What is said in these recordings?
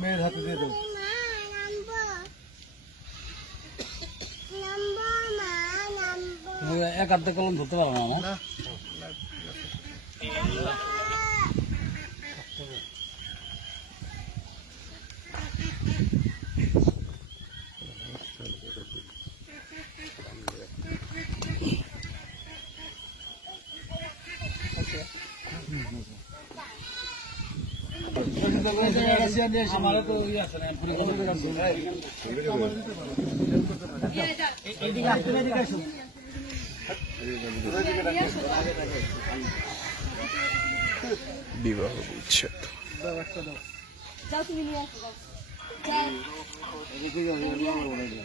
মেয়ের হাতে এক হাতে কলম ধরতে পারো না আমার আমারও তো ইয়ে আছে না পুরো এইদিকে আসো এইদিকে আসো বিবাহ বিচ্ছেদ যাও তুমি নিয়ে আসো যাও। যাও রেখে যাও এটা নিয়ে আমার বলে দিও।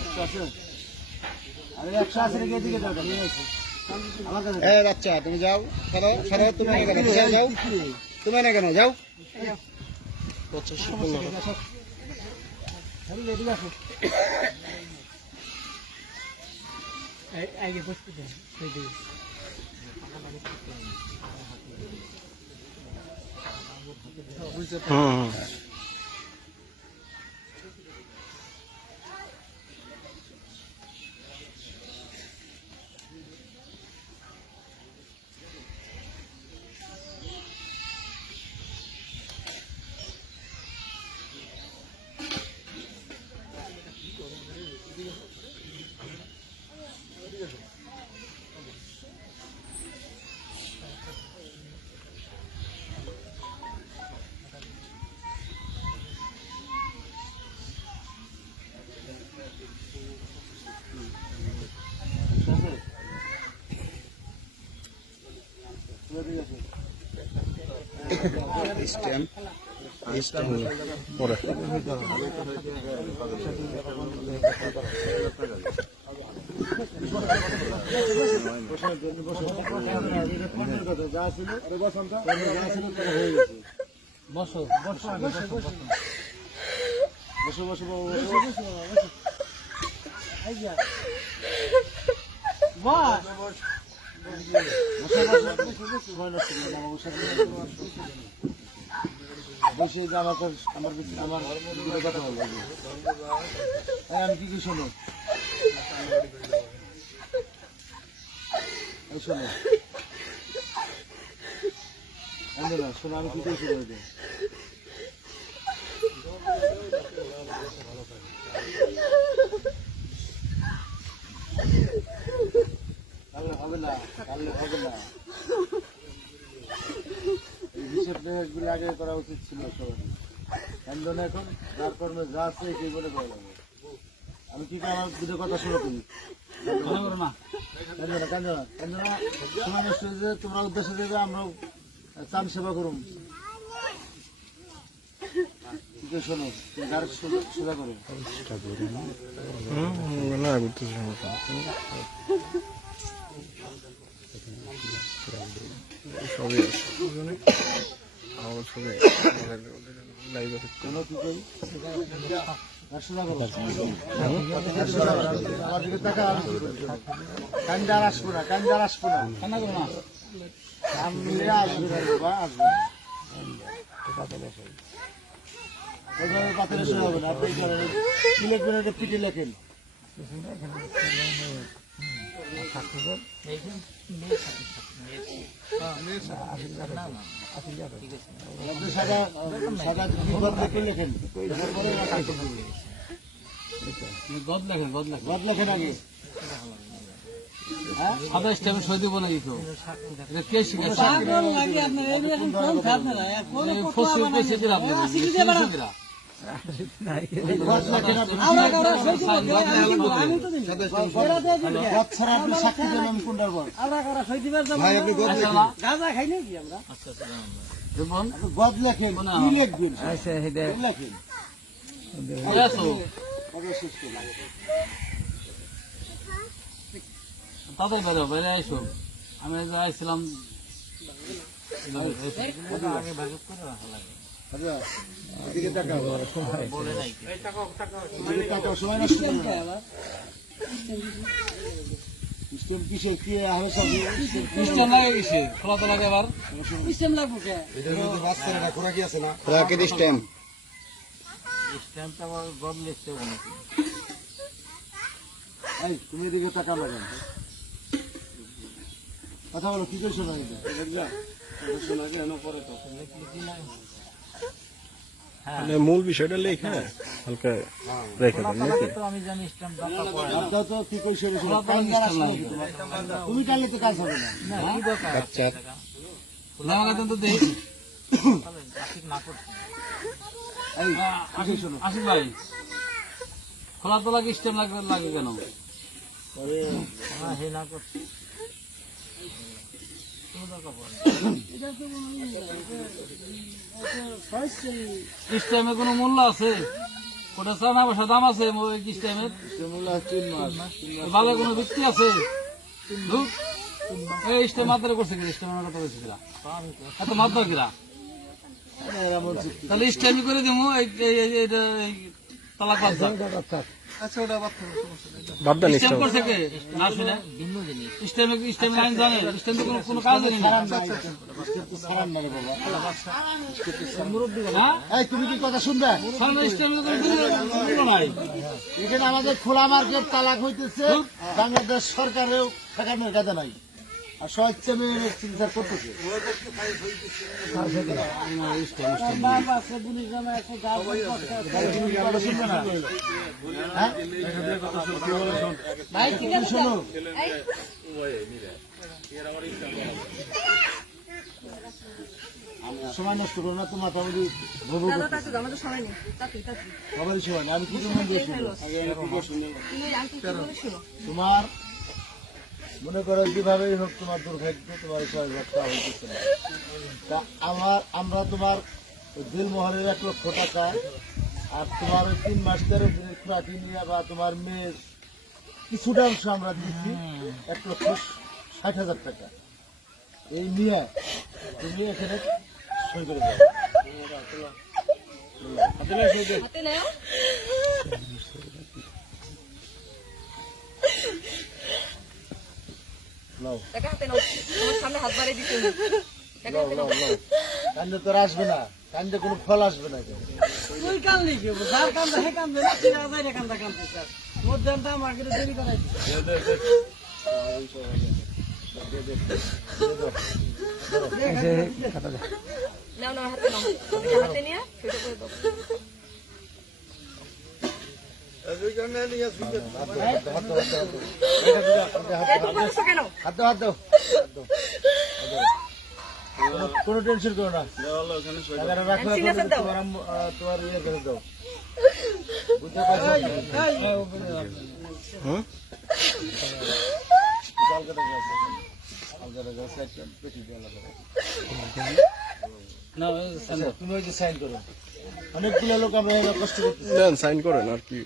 একশো আছে? আরে একশো আছে রেখে এদিকে যাও নিয়ে এসো। আমার কাছে এ বাচ্চা তুমি যাও সরো সরো তুমি না কেন? যাও যাও। তুমি না কেন? যাও। আগে বসতে দেন হুম। স্ট্যান্ড স্ট্যান্ড পরে হয়ে বসো বসো আমি বসো বসো বসো বসো বাবু বসো বসে যে আমার আমার কিছু- আমার দুটো কথা বলব। হ্যাঁ আমি কি কি শোনো? শোনো। অঞ্জনা শোনো, আমি কি কি শোনো এটা? তাহলে হবে না হবে না। এই হিসেব আগে করা উচিত ছিল সবার কেন এখন যার কর্মে যা আছে সেই বলে করা যাবে। আমি কি করে আমার দুটো কথা শুরু করি করো না? কান্দনা কান্দনা কান্দনা সময় তোমরা উদ্দেশ্য দেবে আমরাও চান সেবা করুন। শোনো তুমি গার করো না। সবই আছে। আমার ছবি লাইভে? কান্দার আসব না কান্দার আসব না কান্না করো না পাথরে শুরু হবে লেখেন সাদা স্টেপে সই দিব না দিত কে শিখেছে ফসল ছাড়া আপনি সাক্ষী দেন আমি কোনটার না না তুমি এদিকে তাকাও না কেন? কথা বলো, কি কইছো না এটা শোনা কেন পরে তো মানে মূল বিষয়টা লেখা হালকা রেখে দেন নাকি? আপনার তো কি কইছো? তুমি তো কাজ হবে না। আচ্ছা। তো আসিফ আসিফ ভাই খোলা তো লাগে স্টেম লাগে লাগে কেন? স্টেমে কোনো মূল্য আছে? ওটা চানা পয়সা দাম আছে স্টেমের শিমুলা ভালো কোনো ভিত্তি আছে। এই স্টেম মাত্রা করছে কি স্টেমের কথা বলছে কিরা এত মাত্রা কিরা তাহলে স্টেমি করে দিব এই- এই- এইটা এই তালাক বাদ দাও। বাদ দেন স্টেম করছে কে? না শুনে। স্টেমে স্টেম লাইন জানে? স্টেম তো কোনো কোনো কাজ নেই সারান না রে বাবা এই তুমি কি কথা শুনবে? সামনে স্টেমে তো কোনো নাই। এখানে আমাদের খোলা মার্কেট তালাক হইতেছে। বাংলাদেশ সরকারেও ঠেকানোর কাজে নাই। আর করতেছে সময় নষ্ট করো না তোমার ফ্যামিলি ভোগ আমাদের সময় নেই তাতে তাতে। সবারই সময় আমি কি জন্য দিয়ে শুনব? তুমি আন্টি কি বলে শোনো তোমার মনে করো যেভাবেই হোক তোমার দুর্ভাগ্য, তোমার বাচ্চা হইতেছে তা আমার আমরা তোমার দিল দিলমোহরের এক লক্ষ টাকা আর তোমার ওই তিন মাস দিনের খুঁড়াটি নিয়ে বা তোমার মেয়ের কিছুটা অংশ আমরা দিচ্ছি এক লক্ষ ষাট হাজার টাকা। এই নিয়ে তুমি এখানে সই করে দাও। হাতে টাকা হাতে নাও। তোমার সামনে হাত বাড়িয়ে দিতে টাকা হাতে নাও কান্দে তোর আসবে না। কান্দে কোনো ফল আসবে না কেন তুই কানলি কি? যার কান্দা হে কান্দে। না রে কান্দা কান্দে স্যার। মধ্যে মার্কেটে দেরি করাই নাও নাও হাতে নাও। হাতে নিয়ে সেটা করে দাও। কেন টেনশন করো না। তোমার ইয়ে করে দাও বুঝতে পারছ অনেকগুলো লোক আমরা কষ্ট করতেছি সাইন করেন, আর কি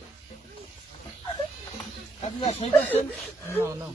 আপনারা সই করছেন না না।